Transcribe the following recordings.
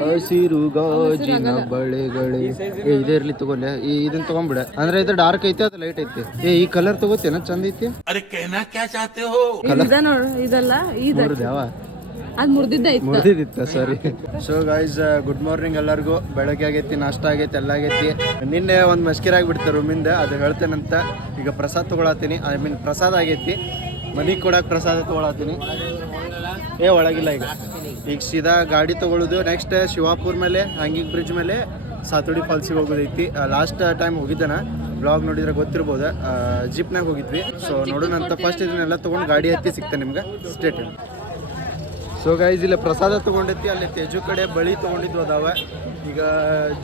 ಹಸಿರು ಗಾಜಿನ ಬಳೆಗಳೇ ಇದೇ ಇರ್ಲಿ ತಗೋಲೆ ಇದನ್ನ ತಗೊಂಡ್ಬಿಡ ಅಂದ್ರೆ ಇದು ಡಾರ್ಕ್ ಐತೆ ಅದು ಲೈಟ್ ಐತಿ ಈ ಕಲರ್ ತಗೋತೇನ ಚಂದ ಐತಿ ಇದಲ್ಲ ಅದು ಮುರಿದಿತ್ತ ಸಾರಿ. ಸೊ ಗೈಸ್ ಗುಡ್ ಮಾರ್ನಿಂಗ್ ಎಲ್ಲರಿಗೂ. ಬೆಳಗ್ಗೆ ಆಗೈತಿ, ನಾಷ್ಟ ಆಗೈತಿ, ಎಲ್ಲ ಆಗೈತಿ. ನಿನ್ನೆ ಒಂದು ಮಸ್ಕಿರಾಗಿ ಬಿಡ್ತಾರೆ ರೂಮಿಂದ, ಅದು ಹೇಳ್ತೇನಂತ. ಈಗ ಪ್ರಸಾದ ತೊಗೊಳತ್ತೀನಿ, ಐ ಮೀನ್ ಪ್ರಸಾದ ಆಗೈತಿ. ಮನೆಗೆ ಕೊಡಕ್ಕೆ ಪ್ರಸಾದ ತೊಗೊಳತ್ತೀನಿ. ಒಳಗಿಲ್ಲ ಈಗ ಸೀದಾ ಗಾಡಿ ತೊಗೊಳ್ಳೋದು. ನೆಕ್ಸ್ಟ್ ಶಿವಾಪುರ್ ಮೇಲೆ ಹ್ಯಾಂಗಿಂಗ್ ಬ್ರಿಡ್ಜ್ ಮೇಲೆ ಸಾತೋಡಿ ಫಾಲ್ಸಿಗೆ ಹೋಗೋದೈತಿ. ಲಾಸ್ಟ್ ಟೈಮ್ ಹೋಗಿದ್ದಾನ, ಬ್ಲಾಗ್ ನೋಡಿದ್ರೆ ಗೊತ್ತಿರ್ಬೋದು. ಜೀಪ್ನಾಗ ಹೋಗಿದ್ವಿ. ಸೊ ನೋಡೋಣ ಅಂತ. ಫಸ್ಟ್ ಇದನ್ನೆಲ್ಲ ತೊಗೊಂಡು ಗಾಡಿ ಹತ್ತಿ ಸಿಗ್ತೇನೆ ನಿಮ್ಗೆ. ಸ್ಟೇಟ್. ಸೊ ಗೈಸ್ ಇಲ್ಲಿ ಪ್ರಸಾದ ತೊಗೊಂಡೈತಿ. ಅಲ್ಲಿ ತೇಜು ಕಡೆ ಬಳಿ ತೊಗೊಂಡಿದ್ವು ಅದಾವ. ಈಗ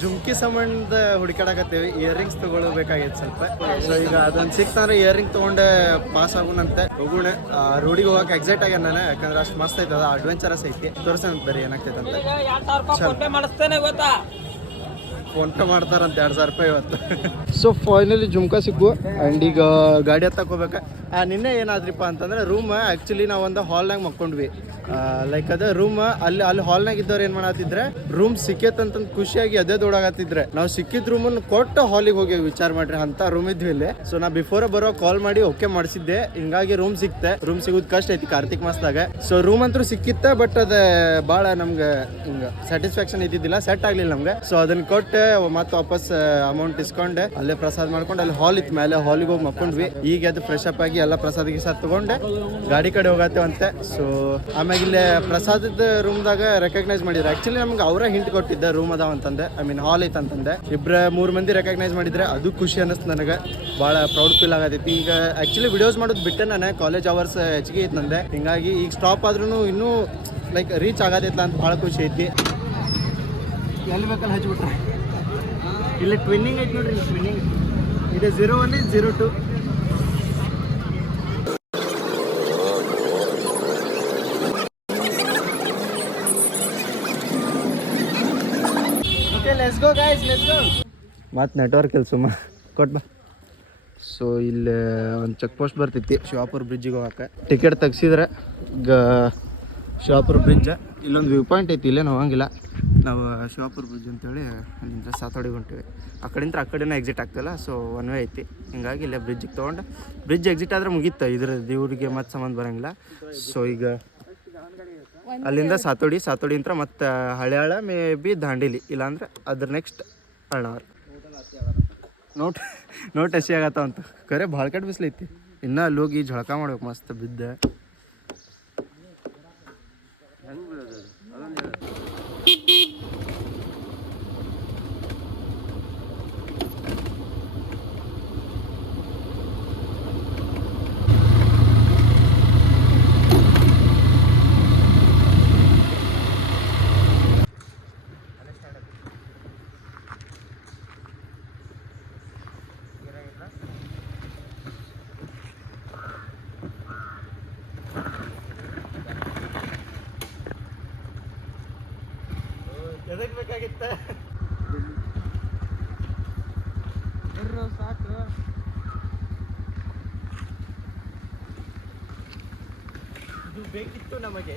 ಜುಮ್ಕಿ ಸಂಬಂಧ ಹುಡುಕಾಡಕತ್ತೇವಿ. ಇಯರಿಂಗ್ಸ್ ತೊಗೊಳ್ಬೇಕಾಗೈತೆ ಸ್ವಲ್ಪ. ಸೊ ಈಗ ಅದೊಂದು ಸಿಕ್ತಂದ್ರೆ ಇಯರಿಂಗ್ ತೊಗೊಂಡು ಪಾಸ್ ಆಗೋಣಂತೆ. ಹೋಗೋಣ. ರೋಡಿಗೆ ಹೋಗಕ್ಕೆ ಎಕ್ಸೈಟ್ ಆಗ್ಯಾನ ನಾನು, ಯಾಕಂದ್ರೆ ಅಷ್ಟು ಮಸ್ತ್ ಐತೆ, ಅದು ಅಡ್ವೆಂಚರಸ್ ಐತಿ. ತೋರ್ಸಂತ ಬರೀ ಏನಾಗ್ತೈತೆ ಅಂತ. ಫೋನ್ ಪೇ ಮಾಡ್ತಾರಂತ 2,000 ರೂಪಾಯಿ ಇವತ್ತು. ಸೊ ಫೈನಲಿ ಜುಮ್ಕಾ ಸಿಕ್ಕು. ಆ್ಯಂಡ್ ಈಗ ಗಾಡಿ ಹತ್ತಕ್ಕೆ ಹೋಗ್ಬೇಕು. ನಿನ್ನೆ ಏನಾದ್ರಿಪ್ಪ ಅಂತಂದ್ರೆ ರೂಮ್ ಆ್ಯಕ್ಚುಲಿ ನಾವು ಒಂದು ಹಾಲ್ನಾಗ ಮಕ್ಕೊಂಡ್ವಿ. ಲೈಕ್ ಅದ ರೂಮ್ ಅಲ್ಲಿ ಹಾಲ್ನಾಗ ಇದ್ದವ್ರು ಏನು ಮಾಡತ್ತಿದ್ರೆ ರೂಮ್ ಸಿಕ್ಕೇತಂತಂದು ಖುಷಿಯಾಗಿ ಅದೇ ದೊಡ್ಡಾಗತ್ತಿದ್ರೆ ನಾವು ಸಿಕ್ಕಿದ ರೂಮನ್ನು ಕೊಟ್ಟು ಹಾಲಿಗೆ ಹೋಗಿ ವಿಚಾರ ಮಾಡ್ರಿ ಅಂತ ರೂಮ್ ಇದ್ವಿ ಇಲ್ಲಿ. ಸೊ ನಾ ಬಿಫೋರ್ ಬರೋ ಕಾಲ್ ಮಾಡಿ ಓಕೆ ಮಾಡಿಸಿದ್ದೆ. ಹಿಂಗಾಗಿ ರೂಮ್ ಸಿಕ್ತೆ. ರೂಮ್ ಸಿಗೋದು ಕಷ್ಟ ಐತಿ ಕಾರ್ತಿಕ್ ಮಾಸದಾಗ. ಸೊ ರೂಮ್ ಅಂತೂ ಸಿಕ್ಕಿತ್ತೆ, ಬಟ್ ಅದ ಭಾಳ ನಮ್ಗೆ ಹಿಂಗೆ ಸ್ಯಾಟಿಸ್ಫ್ಯಾಕ್ಷನ್ ಇದ್ದಿದ್ದಿಲ್ಲ, ಸೆಟ್ ಆಗ್ಲಿಲ್ಲ ನಮ್ಗೆ. ಸೊ ಅದನ್ನ ಕೊಟ್ಟು ಮತ್ತೆ ವಾಪಸ್ ಅಮೌಂಟ್ ಇಸ್ಕೊಂಡೆ ಅಲ್ಲೇ ಪ್ರಸಾದ ಮಾಡ್ಕೊಂಡು ಅಲ್ಲಿ ಹಾಲ್ ಇತ್ತು ಮೇಲೆ, ಹಾಲಿಗೆ ಹೋಗಿ ಮಕ್ಕೊಂಡ್ವಿ. ಈಗ ಅದು ಫ್ರೆಶ್ ಅಪ್ ಆಗಿ ಎಲ್ಲ ಪ್ರಸಾದ ಗಿಸಾದ ತಗೊಂಡೆ ಗಾಡಿ ಕಡೆ ಹೋಗತ್ತೇವಂತೆ. ಸೊ ಆಮೇಲೆ ಇಲ್ಲೇ ಪ್ರಸಾದದ ರೂಮ್ದಾಗ ರೆಕಗ್ನೈಸ್ ಮಾಡಿದ್ರು. ಆಕ್ಚುಲಿ ನಮ್ಗೆ ಅವರೇ ಹಿಂಟ್ ಕೊಟ್ಟಿದ್ದೆ ರೂಮ್ ಅದಾವ ಅಂತಂದೆ, ಐ ಮೀನ್ ಹಾಲ್ ಐತೆ ಅಂತಂದೆ. 2-3 ಮಂದಿ ರೆಕಗ್ನೈಸ್ ಮಾಡಿದ್ರೆ ಅದು ಖುಷಿ ಅನ್ನಿಸ್ತು ನನಗೆ. ಭಾಳ ಪ್ರೌಡ್ ಫೀಲ್ ಆಗತೈತಿ. ಈಗ ಆಕ್ಚುಲಿ ವಿಡಿಯೋಸ್ ಮಾಡೋದು ಬಿಟ್ಟೆ ನಾನು, ಕಾಲೇಜ್ ಅವರ್ಸ್ ಹೆಚ್ಚಿಗೆ ಐತೆ ನಂದೆ. ಹಿಂಗಾಗಿ ಈಗ ಸ್ಟಾಪ್ ಆದ್ರೂ ಇನ್ನೂ ಲೈಕ್ ರೀಚ್ ಆಗತೈತಲ್ಲ ಅಂತ ಭಾಳ ಖುಷಿ ಐತಿ. ಎಲ್ಲಿ ಬೇಕಲ್ಲಿ ಹಚ್ಬಿಟ್ರೆ ಇಲ್ಲಿ ಟ್ವಿನ್ನಿಂಗ್ ಐತಿ ನೋಡ್ರಿ. ಟ್ವಿನ್ನಿಂಗ್ ಇದು 01 02. ಮತ್ತು ನೆಟ್ವರ್ಕ್ ಇಲ್ಲ ಸುಮ್ಮ ಕೊಟ್ಬಾ. ಸೊ ಇಲ್ಲಿ ಒಂದು ಚೆಕ್ ಪೋಸ್ಟ್ ಬರ್ತೈತಿ ಶಿವಾಪುರ ಬ್ರಿಡ್ಜಿಗೆ ಹೋಗಕ್ಕೆ. ಟಿಕೆಟ್ ತೆಗ್ಸಿದ್ರೆ ಈಗ ಶಿವಾಪುರ ಬ್ರಿಡ್ಜ್ ಇಲ್ಲೊಂದು ವ್ಯೂ ಪಾಯಿಂಟ್ ಐತಿ. ಇಲ್ಲೇನು ಹೋಗಂಗಿಲ್ಲ ನಾವು. ಶಿವಾಪುರ ಬ್ರಿಡ್ಜ್ ಅಂತೇಳಿ ಅಲ್ಲಿಂದ ಸಾತೋಡಿಗೆ ಹೊಂಟಿವಿ. ಆ ಕಡೆನೇ ಎಕ್ಸಿಟ್ ಆಗ್ತಿಲ್ಲ. ಸೊ ಒನ್ ವೇ ಐತಿ. ಹಿಂಗಾಗಿ ಇಲ್ಲೇ ಬ್ರಿಡ್ಜಿಗೆ ತೊಗೊಂಡು ಬ್ರಿಡ್ಜ್ ಎಕ್ಸಿಟ್ ಆದ್ರೆ ಮುಗೀತು. ಇದ್ರ ಇವ್ರಿಗೆ ಮತ್ತೆ ಸಂಬಂಧ ಬರೋಂಗಿಲ್ಲ. ಸೊ ಈಗ ಅಲ್ಲಿಂದ ಸಾತೋಡಿ ಅಂತ ಮತ್ತು ಹಳೆಯಾಳ ಮೇ ಬಿ ದಾಂಡೇಲಿ, ಇಲ್ಲಾಂದ್ರೆ ಅದ್ರ ನೆಕ್ಸ್ಟ್ ಅಳ್ನಾವರ್. ನೋಟ್ ಹಸಿ ಆಗತ್ತವಂತ ಖರೆ. ಭಾಳ ಕಡೆ ಬಿಸ್ಲೈತಿ. ಇನ್ನೂ ಅಲ್ಲಿ ಹೋಗಿ ಝಳಕ ಮಾಡ್ಬೇಕು ಮಸ್ತ್ ಬಿದ್ದೆ. ಎದಕ್ಕೆ ಬೇಕಾಗಿತ್ತ ಸಾಕು. ಇದು ಬೇಕಿತ್ತು ನಮಗೆ.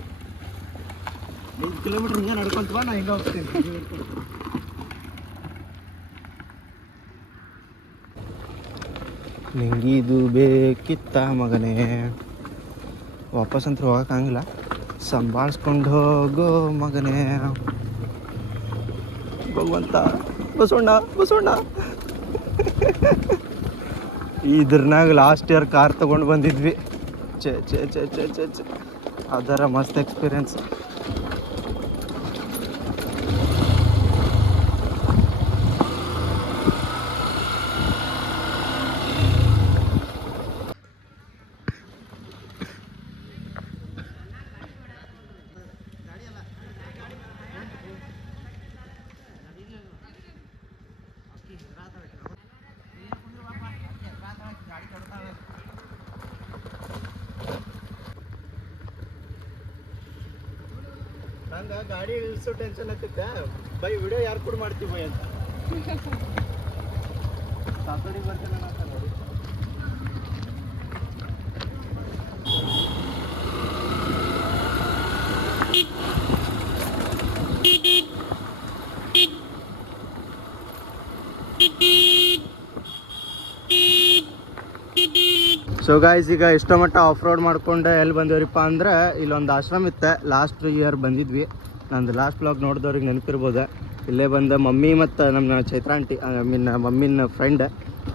5 ಕಿಲೋಮೀಟ್ರ್ ಹಿಂಗೆ ನಡ್ಕೊಂತ ಬಾ, ನಾ ಹಿಂಗೆ ಹೋಗ್ತೀನಿ. ನಿಂಗಿದು ಬೇಕಿತ್ತ ಮಗನೇ. ವಾಪಸ್ ಅಂತ ಹೋಗೋಕ್ಕಾಗಿಲ್ಲ, ಸಂಭಾಳಿಸ್ಕೊಂಡು ಹೋಗೋ ಮಗನೇ. ಭಗವಂತ ಬಸವಣ್ಣ ಇದ್ರನಾಗ ಲಾಸ್ಟ್ ಇಯರ್ ಕಾರ್ ತೊಗೊಂಡು ಬಂದಿದ್ವಿ. ಚೆ ಅದರ ಮಸ್ತ್ ಎಕ್ಸ್ಪೀರಿಯನ್ಸ್. ನಂಗೆ ಗಾಡಿ ಇಳಿಸೋ ಟೆನ್ಷನ್ ಆಗ್ತೈತೆ. ಬೈ ವಿಡಿಯೋ ಯಾರು ಕೂಡ ಮಾಡ್ತೀವಿ ಬೈ ಅಂತ. ಸಾತೋಡಿಗೆ ಬರ್ತೇನೆ ನಾನು ನೋಡಿ. ಸೊ ಗಾಯ್ಸ್ ಈಗ ಇಷ್ಟೋ ಮಟ್ಟ ಆಫ್ ರೋಡ್ ಮಾಡ್ಕೊಂಡು ಎಲ್ಲಿ ಬಂದೇವ್ರಿಪ್ಪ ಅಂದ್ರೆ ಇಲ್ಲೊಂದು ಆಶ್ರಮ ಇತ್ತು. ಲಾಸ್ಟ್ ಇಯರ್ ಬಂದಿದ್ವಿ. ನಂದು ಲಾಸ್ಟ್ ಬ್ಲಾಗ್ ನೋಡಿದವ್ರಿಗೆ ನೆನಪಿರ್ಬೋದು. ಇಲ್ಲೇ ಬಂದ ಮಮ್ಮಿ ಮತ್ತು ನಮ್ಮ ಚೈತ್ರ ಆಂಟಿ ಮಮ್ಮಿನ ಫ್ರೆಂಡ್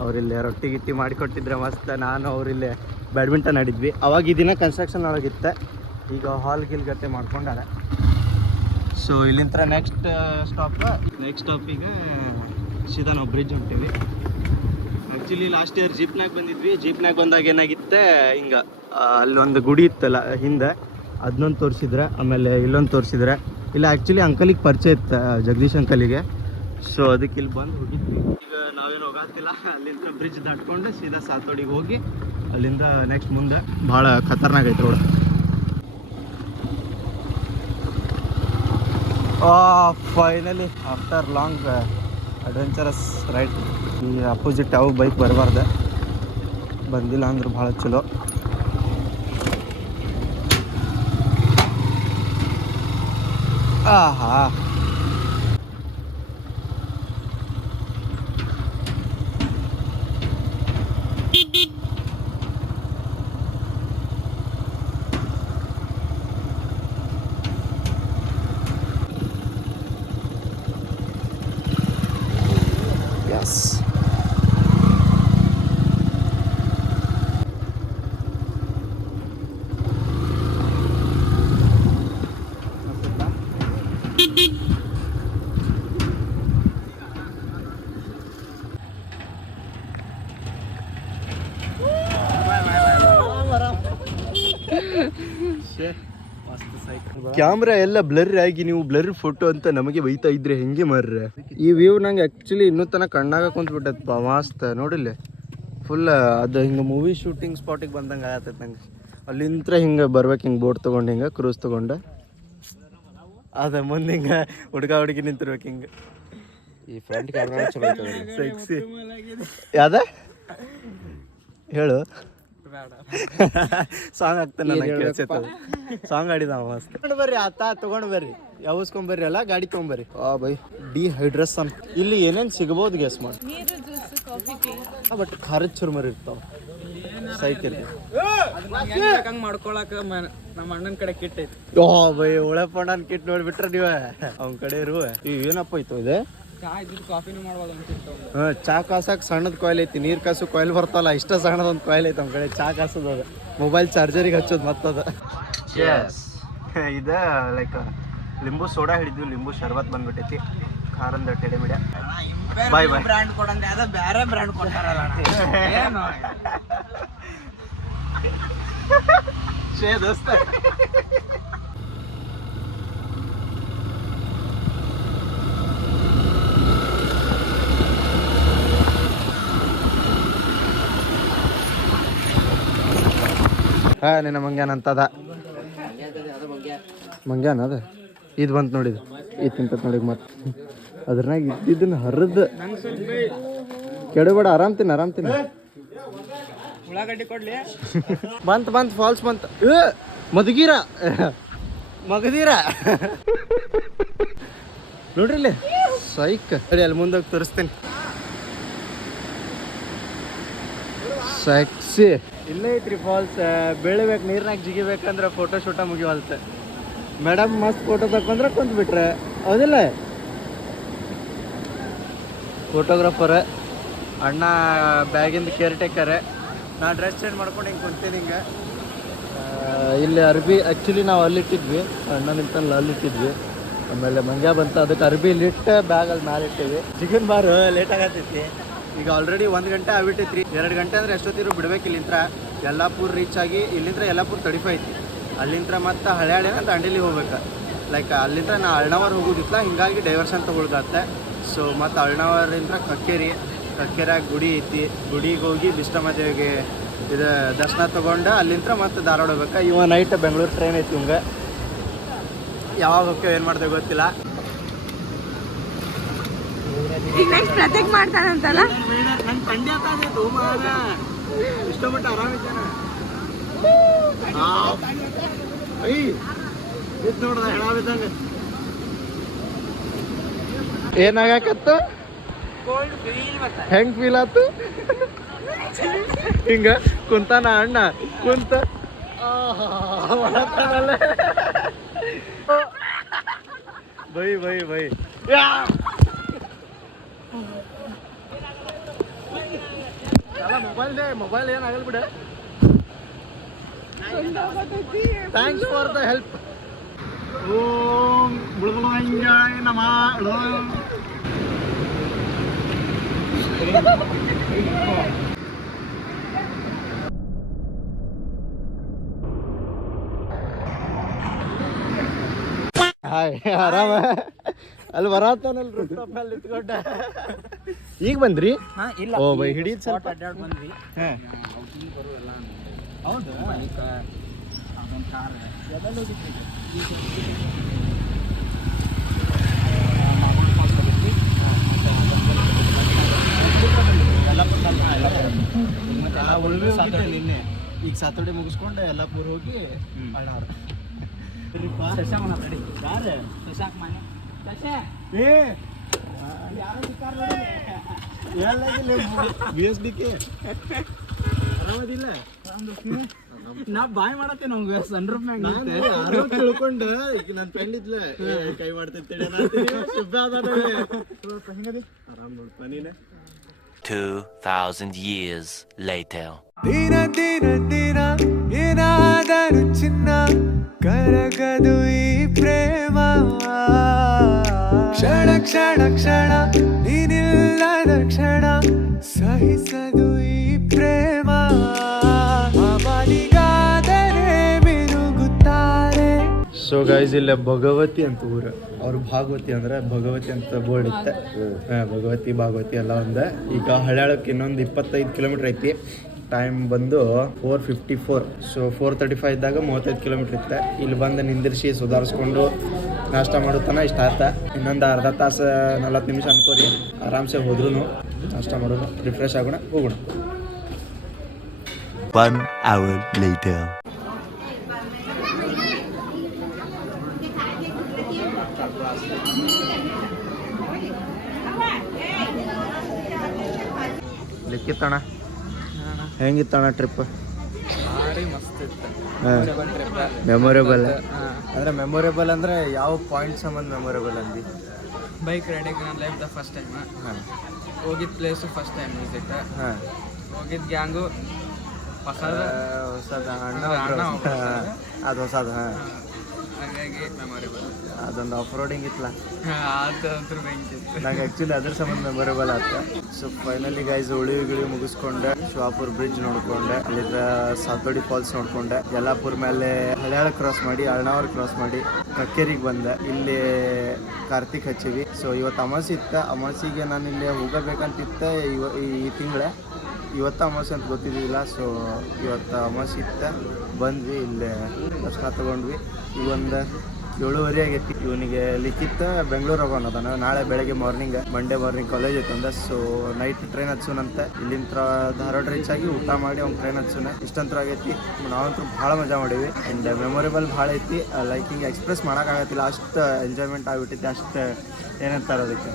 ಅವರಿಲ್ಲೇ ರೊಟ್ಟಿ ಗಿಟ್ಟಿ ಮಾಡಿಕೊಟ್ಟಿದ್ರೆ ಮಸ್ತ್. ನಾನು ಅವರಿಲ್ಲೇ ಬ್ಯಾಡ್ಮಿಂಟನ್ ಆಡಿದ್ವಿ. ಅವಾಗ ಈ ದಿನ ಕನ್ಸ್ಟ್ರಕ್ಷನ್ ಒಳಗಿತ್ತು. ಈಗ ಹಾಲ್ ಗಿಲ್ ಗಟ್ಟೆ ಮಾಡ್ಕೊಂಡಾರ. ಸೊ ಇಲ್ಲಿಂದ ನೆಕ್ಸ್ಟ್ ಸ್ಟಾಪಿಗೆ ಸೀದಾ ನಾವು ಬ್ರಿಡ್ಜ್ ಹೊಂಟೀವಿ. ಆ್ಯಕ್ಚುಲಿ ಲಾಸ್ಟ್ ಇಯರ್ ಜೀಪ್ನಾಗ ಬಂದಿದ್ವಿ. ಜೀಪ್ನಾಗ ಬಂದಾಗ ಏನಾಗಿತ್ತೆ, ಹಿಂಗೆ ಅಲ್ಲೊಂದು ಗುಡಿ ಇತ್ತಲ್ಲ ಹಿಂದೆ, ಅದನ್ನೊಂದು ತೋರಿಸಿದ್ರೆ, ಆಮೇಲೆ ಇಲ್ಲೊಂದು ತೋರಿಸಿದ್ರೆ. ಇಲ್ಲ ಆ್ಯಕ್ಚುಲಿ ಅಂಕಲಿಗೆ ಪರಿಚಯ ಇತ್ತು, ಜಗದೀಶ್ ಅಂಕಲಿಗೆ. ಸೊ ಅದಕ್ಕೆ ಇಲ್ಲಿ ಬಂದು ಹೋಗಿದ್ವಿ. ಈಗ ನಾವೇನು ಹೋಗತ್ತಿಲ್ಲ. ಅಲ್ಲಿಂದ ಬ್ರಿಡ್ಜ್ ದಾಟ್ಕೊಂಡು ಸೀದಾ ಸಾತೋಡಿಗೆ ಹೋಗಿ ಅಲ್ಲಿಂದ ನೆಕ್ಸ್ಟ್ ಮುಂದೆ. ಭಾಳ ಖತರ್ನಾಕ್ ಐತೆ road. Finally after long adventurous ride. ಈ ಅಪೋಸಿಟ್ ಯಾವ ಬೈಕ್ ಬರಬಾರ್ದು, ಬಂದಿಲ್ಲ ಅಂದ್ರೆ ಭಾಳ ಚಲೋ. ಆಹಾ ಯಸ್. ಕ್ಯಾಮ್ರಾ ಎಲ್ಲ ಬ್ಲರ್ ಆಗಿ ನೀವು ಬ್ಲರ್ ಫೋಟೋ ಅಂತ ನಮಗೆ ಬೈತಾ ಇದ್ರೆ ಹೆಂಗೆ ಮಾರ್ರೆ. ಈ ವ್ಯೂ ನಂಗೆ ಆ್ಯಕ್ಚುಲಿ ಇನ್ನೂ ತನಕ ಕಣ್ಣಾಗ ಕುಂತ್ಬಿಟ್ಟೈತಪ್ಪ. ಮಸ್ತ್ ನೋಡಿಲ್ಲ, ಫುಲ್ ಅದು ಹಿಂಗೆ ಮೂವಿ ಶೂಟಿಂಗ್ ಸ್ಪಾಟಿಗೆ ಬಂದಂಗೆ ಆಗತ್ತೈತೆ ನಂಗೆ. ಅಲ್ಲಿಂದ ಹಿಂಗೆ ಬರ್ಬೇಕು, ಹಿಂಗೆ ಬೋಟ್ ತೊಗೊಂಡು ಹಿಂಗೆ ಕ್ರೂಸ್ ತೊಗೊಂಡು ಅದ ಮುಂದೆ ಹಿಂಗೆ ಹುಡುಗಿ ನಿಂತಿರ್ಬೇಕು ಹಿಂಗೆ. ಈ ಫ್ರಂಟ್ ಕ್ಯಾಮ್ರಾ ಚಲೋ ಸೆಕ್ಸಿ. ಯಾವ್ದ ಹೇಳು. ಸಾಂಗ್ ಆಗ್ತಾನೆ ನನಗೆ ಕೇಳಿಸ್ತೈತೆ. ಸಾಂಗ್ ಆಡಿದ ಮಸ್ತ್. ಬರ್ರಿ ಆತ ತೊಗೊಂಡು ಬರ್ರಿ, ಯಾವಸ್ಕೊಂಬರ್ರಿ ಅಲ್ಲ ಗಾಡಿ ತೊಗೊಂಬರ್ರಿ. ಬೈ ಡಿಹೈಡ್ರೇಷನ್ ಇಲ್ಲಿ ಏನೇನು ಸಿಗ್ಬೋದು ಗೆಸ್ ಮಾಡಿ. ಬಟ್ ಖಾರದ ಚುರ್ಮರಿ ಇರ್ತಾವ ಸೈಕಲ್. ಮಾಡ್ಕೊಳಕ ನಮ್ಮ ಅಣ್ಣನ ಕಡೆ ಕಿಟ್ ಐತಿ. ಬೈ ಉಳಪಣ್ಣನ ಕಿಟ್ ನೋಡ್ಬಿಟ್ರೆ ನೀವ ಅವನ ಕಡೆ ಇರುವ. ಏನಪ್ಪ ಐತೋ ಇದೆ? ಕಾಫಿನೂ ಮಾಡ್ಬೋದು ಅನ್ಸಿತ್ತು. ಚಾ ಕಾಸಕ್ಕೆ ಸಣ್ಣದ ಕಾಯಿಲ್ ಐತಿ. ನೀರು ಕಾಸು ಕಾಯಿಲ್ ಬರ್ತಲ್ಲ, ಇಷ್ಟ ಸಣ್ಣದೊಂದು ಕಾಯಿಲ್ ಐತೆ ನಮ್ಮ ಕಡೆ. ಚಾ ಕಾಸೋದು ಅದು ಮೊಬೈಲ್ ಚಾರ್ಜರಿಗೆ ಹಚ್ಚೋದು ಮತ್ತದ. ಇದು ಲೈಕ್ ಲಿಂಬು ಸೋಡಾ ಹಿಡಿದ್ವಿ. ಲಿಂಬು ಶರ್ಬತ್ ಬಂದ್ಬಿಟ್ಟೈತಿ. ಖಾರಂದ ಟೆಡೆ ಮಿಡ. ಬಾಯ್ ಬಾಯ್. ಬ್ರ್ಯಾಂಡ್ ಕೊಡಂದ್ರೆ ಅದ ಬೇರೆ ಬ್ರ್ಯಾಂಡ್ ಕೊಡ್ತಾರಲ್ಲ. ದೋಸ್ತ ನಿನ್ನ ಮಂಗ್ಯಾನ ಅಂತದ. ಮಂಗ್ಯಾನ ಅದ ಇದು ಬಂತು ನೋಡಿದು. ಇದು ತಿಂತ ನೋಡಿ ಮತ್ತೆ ಅದ್ರಾಗ ಇದ್ದಿದ್ದನ್ನ ಹರಿದು ಕೆಡಬೇಡ. ಆರಾಮ್ ತಿನ್ನ ಉಳ್ಳಾಗಡ್ಡಿ ಕೊಡ್ಲಿ. ಬಂತ ಫಾಲ್ಸ್ ಬಂತ. ಮಗದೀರ ನೋಡ್ರಿ ಇಲ್ಲಿ ಸೈಕ್. ಅಲ್ಲಿ ಮುಂದೋಗಿ ತೋರಿಸ್ತೇನೆ. ಸೆಕ್ಸಿ ಇಲ್ಲೇ ಐತ್ರಿ ಫಾಲ್ಸ್. ಬೆಳಿಬೇಕು, ನೀರ್ನಾಗ ಜಿಗಿಬೇಕಂದ್ರೆ ಫೋಟೋ ಶೂಟ ಮುಗಿವಲ್ತೆ. ಮೇಡಮ್ ಮಸ್ತ್ ಫೋಟೋ ತಕೊಂಡ್ರೆ ಕುಂತ್ ಬಿಟ್ರೆ ಹೌದಿಲ್ಲ. ಫೋಟೋಗ್ರಾಫರ್ ಅಣ್ಣ, ಬ್ಯಾಗಿಂದ ಕೇರ್ ಟೇಕರ್. ನಾ ಡ್ರೆಸ್ ಚೇಂಜ್ ಮಾಡ್ಕೊಂಡು ಹಿಂಗೆ ಕುಂತೀನಿ ಹಿಂಗೆ. ಇಲ್ಲಿ ಅರ್ಬಿ ಆ್ಯಕ್ಚುಲಿ ನಾವು ಅಲ್ಲಿಟ್ಟಿದ್ವಿ, ಅಣ್ಣ ನಿಂತಲ್ಲ ಅಲ್ಲಿಟ್ಟಿದ್ವಿ. ಆಮೇಲೆ ಮಂಗ್ಯ ಬಂತು, ಅದಕ್ಕೆ ಅರ್ಬಿ ಇಲ್ಲಿಟ್ಟು ಬ್ಯಾಗ್ ಅಲ್ಲಿ ಮ್ಯಾಲೆ ಇಟ್ಟಿವಿ. ಚಿಕನ್ ಬಾರು ಲೇಟ್ ಆಗತ್ತೈತಿ. ಈಗ ಆಲ್ರೆಡಿ 1 ಗಂಟೆ ಆಗ್ಬಿಟ್ಟೈತ್ರಿ. 2 ಗಂಟೆ ಅಂದ್ರೆ ಎಷ್ಟೊತ್ತಿರು ಬಿಡ್ಬೇಕು. ಇಲ್ಲಿಂದ ಯಲ್ಲಾಪುರ ರೀಚ್ ಆಗಿ, ಇಲ್ಲಿಂದ ಯಲ್ಲಾಪುರ 35 ಐತಿ. ಅಲ್ಲಿಂದ ಮತ್ತು ಹಳೆಯಾಳೇನ ದಾಂಡೇಲಿ ಹೋಗ್ಬೇಕು. ಲೈಕ್ ಅಲ್ಲಿಂದ ನಾ ಅಳ್ನಾವರ್ ಹೋಗೋದಿತ್ತಲ್ಲ, ಹಿಂಗಾಗಿ ಡೈವರ್ಷನ್ ತೊಗೊಳ್ಗತ್ತೆ. ಸೊ ಮತ್ತು ಅಳ್ನಾವರಿಂದ ಕಕ್ಕೇರಿಯಾಗ ಗುಡಿ ಐತಿ. ಗುಡಿಗೆ ಹೋಗಿ ಬಿಷ್ಟಮದೇವಿಗೆ ಇದು ದರ್ಶನ ತೊಗೊಂಡು ಅಲ್ಲಿಂದ ಮತ್ತು ಧಾರವಾಡ ಹೋಗ್ಬೇಕು. ಇವ ನೈಟ್ ಬೆಂಗಳೂರು ಟ್ರೈನ್ ಐತಿ. ಹಿಂಗೆ ಯಾವಾಗ ಹೋಗ್ತೇವೆ ಏನು ಮಾಡ್ತೇವೆ ಗೊತ್ತಿಲ್ಲ. ಪ್ರತ್ಯೇಕ ಮಾಡ್ತಾನಂತಲ್ಲ. ನನ್ನ ತಂದೆ ಇಷ್ಟ ಮಟ್ಟ ಆರಾಮಿದ್ದಾನ. ನೋಡ್ದ ಹೇಳಾವಿದ್ದಂಗೆ ಏನಾಗತ್ತ. ಹೆಂಗ್ ಫೀಲ್ ಆತು? ಹಿಂಗ ಕುಂತಾನ ಅಣ್ಣ ಕುಂತ ಬೈ ಬೈ ಬೈ ಮೊಬೈಲ್ ಏನಾಗಲ್ ಬಿಡ ಥ್ಯಾಂಕ್ಸ್ ಫಾರ್ ದ ಹೆಲ್ಪ್ ಓಂ ಬುಳಬುಳಂಗಾಯ ನಮಃ ಹಾಯ್ ಆರಾಮ ಅಲ್ಲಿ ಬರತ್ತಾನಲ್ ರೂಫ್ಟಾಪ್ ಮೇಲೆ ನಿಂತ್ಕೊಂಡ ಈಗ ಬಂದ್ರಿ ಹಾ ಇಲ್ಲ ಓ ಬೈ ಹಿಡಿದ್ ಸ್ವಲ್ಪ ಅಡ್ಡಾಡ್ ಬಂದ್ವಿ ಹಾಂ ಔಟಿಂಗ್ ಬರುವಲ್ಲ ಹೌದು ಅದಕ್ಕೆ ಅದೊಂದು ಕಾರ್ ಎಲ್ಲಿ ಹೋಗಿದ್ರಿ ನಿನ್ನೆ ಈಗ ಸಾತರ್ಡೆ ಮುಗಿಸ್ಕೊಂಡು ಯಲ್ಲಾಪುರ ಹೋಗಿ ಅಳ್ಳಾರ ಶಶಾಂಕ್ ಮಾತಾಡಿ ಶಶಾಂಕ್ ಮನೆ ಆರಾಮದಿಲ್ಲ ನಾ ಬಾಯ್ ಮಾಡತ್ತೆ ನಮ್ಗೆ ಸನ್ ರೂಪ್ ಆರಾಮ್ ತಿಳ್ಕೊಂಡ ಈಗ ನನ್ನ ಫ್ರೆಂಡ್ ಇದ್ಲ ಕೈ ಮಾಡ್ತೈತೆ ಶುಭ ಆರಾಮ್ ನೋಡ್ಪ ನೀನೆ 2,000 years later. ದಿನ ದಿನ ದಿನ ಏನಾದರೂ ಚಿನ್ನ ಕರಗದು ಈ ಪ್ರೇಮ ಕ್ಷಣ ಕ್ಷಣ ಕ್ಷಣ ನೀನಿಲ್ಲದ ಕ್ಷಣ ಸಹಿಸದು ಈ ಪ್ರೇಮ ಅವನಿಗಾದರೆ ಮಿನುಗುತ್ತಾರೆ. ಸೊ ಗೈಸ್ ಇಲ್ಲ ಭಗವತಿ ಅಂತ ಊರು ಅವ್ರು ಭಾಗವತಿ ಅಂದ್ರೆ ಭಗವತಿ ಅಂತ ಬೋರ್ಡ್ ಇತ್ತೆ ಭಗವತಿ ಭಾಗವತಿ ಎಲ್ಲ ಒಂದೇ ಈಗ ಹಳ್ಯಾಳಕ್ಕೆ ಇನ್ನೊಂದು 25 ಕಿಲೋಮೀಟರ್ ಐತಿ ಟೈಮ್ ಬಂದು 4:54 ಸೊ 4:35 ಇದ್ದಾಗ 35 ಕಿಲೋಮೀಟರ್ ಇತ್ತೆ ಇಲ್ಲಿ ಬಂದು ನಿಂದಿರಿಸಿ ಸುಧಾರಿಸ್ಕೊಂಡು ನಾಷ್ಟ ಮಾಡುತ್ತಾನ ಇಷ್ಟ ಆಯ್ತಾ ಇನ್ನೊಂದು ಅರ್ಧ ತಾಸು 40 ನಿಮಿಷ ಅನ್ಕೋರಿ ಆರಾಮ್ಸೆ ಹೋದ್ರು ನಾಷ್ಟ ಮಾಡೋಣ ರಿಫ್ರೆಶ್ ಆಗೋಣ ಹೋಗೋಣ 1 hour later. ಲಿಕ್ಕಿತ್ತಣ್ಣ ಹೆಂಗಿತ್ತಣ್ಣ ಟ್ರಿಪ್ ಭಾರಿ ಮಸ್ತ್ ಇತ್ತು ಮೆಮೊರೇಬಲ್ ಅಂದ್ರೆ ಮೆಮೊರೇಬಲ್ ಅಂದ್ರೆ ಯಾವ ಪಾಯಿಂಟ್ ಸಂಬಂಧ ಮೆಮೊರೇಬಲ್ ಅಂದಿ ಬೈಕ್ ರೈಡಿಂಗ್ ನನ್ನ ಲೈಫ್ ದ ಫಸ್ಟ್ ಟೈಮ್ ಹಾಂ ಹೋಗಿದ್ದ ಪ್ಲೇಸು ಫಸ್ಟ್ ಟೈಮ್ ವಿಸಿಟ್ ಹಾಂ ಹೋಗಿದ್ದ ಗ್ಯಾಂಗು ಹೊಸದ ಹೊಸದ ಅಣ್ಣ ಅಣ್ಣ ಒಬ್ರು ಅದು ಹೊಸದು ಹಾಂ ಹಾಗಾಗಿ ಮೆಮೊರೇಬಲ್ ಅದೊಂದು ಆಫ್ ರೋಡಿಂಗ್ ಇತ್ತಲ್ಲ ಅದಂತೂ ಬೆಂಕಿ ಇತ್ತು ನಂಗೆ ಆ್ಯಕ್ಚುಲಿ ಅದ್ರ ಸಂಬಂಧ ಮೆಮೊರೇಬಲ್ ಆಯ್ತು ಸೊ ಫೈನಲಿ ಗೈಸ್ ಉಳಿವು ಮುಗಿಸ್ಕೊಂಡೆ ಶಿವಾಪುರ್ ಬ್ರಿಡ್ಜ್ ನೋಡ್ಕೊಂಡೆ ಅಲ್ಲಿದ್ದ ಸಾತೋಡಿ ಫಾಲ್ಸ್ ನೋಡ್ಕೊಂಡೆ ಯಲ್ಲಾಪುರ ಮೇಲೆ ಹಳ್ಯಾಳ ಕ್ರಾಸ್ ಮಾಡಿ ಅಳ್ನಾವರ್ ಕ್ರಾಸ್ ಮಾಡಿ ಕಕ್ಕೇರಿಗೆ ಬಂದೆ ಇಲ್ಲಿ ಕಾರ್ತಿಕ್ ಹಚ್ಚಿವಿ ಸೊ ಇವತ್ತು ಅಮಾಸೆ ಇತ್ತು ಅಮಾಸಿಗೆ ನಾನು ಇಲ್ಲಿ ಹೋಗಬೇಕಂತಿತ್ತೆ ಈ ತಿಂಗಳೇ ಇವತ್ತು ಅಮಾಸೆ ಅಂತ ಗೊತ್ತಿದ್ದಿಲ್ಲ ಸೊ ಇವತ್ತು ಅಮಾಸೆ ಇತ್ತು ಬಂದ್ವಿ ಇಲ್ಲೇ ದರ್ಶನ ತೊಗೊಂಡ್ವಿ ಈ ಒಂದು 7:30 ಆಗೈತಿ ಇವನಿಗೆ ಲಿಖಿತ ಬೆಂಗಳೂರು ಹೋಗೋಣ ನಾಳೆ ಬೆಳಗ್ಗೆ ಮಂಡೇ ಮಾರ್ನಿಂಗ್ ಕಾಲೇಜ್ ಐತಂದ ಸೊ ನೈಟ್ ಟ್ರೈನ್ ಹಚ್ಚೋನಂತ ಇಲ್ಲಿಂದ ಧಾರವಾಡ ರೀಚ್ ಆಗಿ ಊಟ ಮಾಡಿ ಅವ್ನು ಟ್ರೈನ್ ಹಚ್ಚೋಣ ಇಷ್ಟಂತರ ಆಗೈತಿ ನಾವಂತೂ ಭಾಳ ಮಜಾ ಮಾಡೀವಿ ಆ್ಯಂಡ್ ಮೆಮೊರೇಬಲ್ ಭಾಳ ಐತಿ ಲೈಕ್ ಹಿಂಗೆ ಎಕ್ಸ್ಪ್ರೆಸ್ ಮಾಡೋಕ್ಕಾಗತ್ತಿಲ್ಲ ಅಷ್ಟು ಎಂಜಾಯ್ಮೆಂಟ್ ಆಗಿಬಿಟ್ಟೈತಿ ಅಷ್ಟು ಏನಂತಾರೆ ಅದಕ್ಕೆ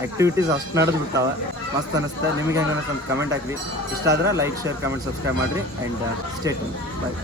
ಆ್ಯಕ್ಟಿವಿಟೀಸ್ ಅಷ್ಟು ನಡೆದು ಬಿಡ್ತಾವೆ ಮಸ್ತ್ ಅನ್ನಿಸ್ತಾ ನಿಮಗೆ ಹೆಂಗೆ ಅನ್ನಿಸ್ತು ಅಂತ ಕಮೆಂಟ್ ಹಾಕ್ರಿ ಇಷ್ಟ ಆದ್ರೆ ಲೈಕ್ ಶೇರ್ ಕಮೆಂಟ್ ಸಬ್ಸ್ಕ್ರೈಬ್ ಮಾಡಿರಿ ಆ್ಯಂಡ್ ಸ್ಟೇ ಟ್ಯೂನ್ ಬಾಯ್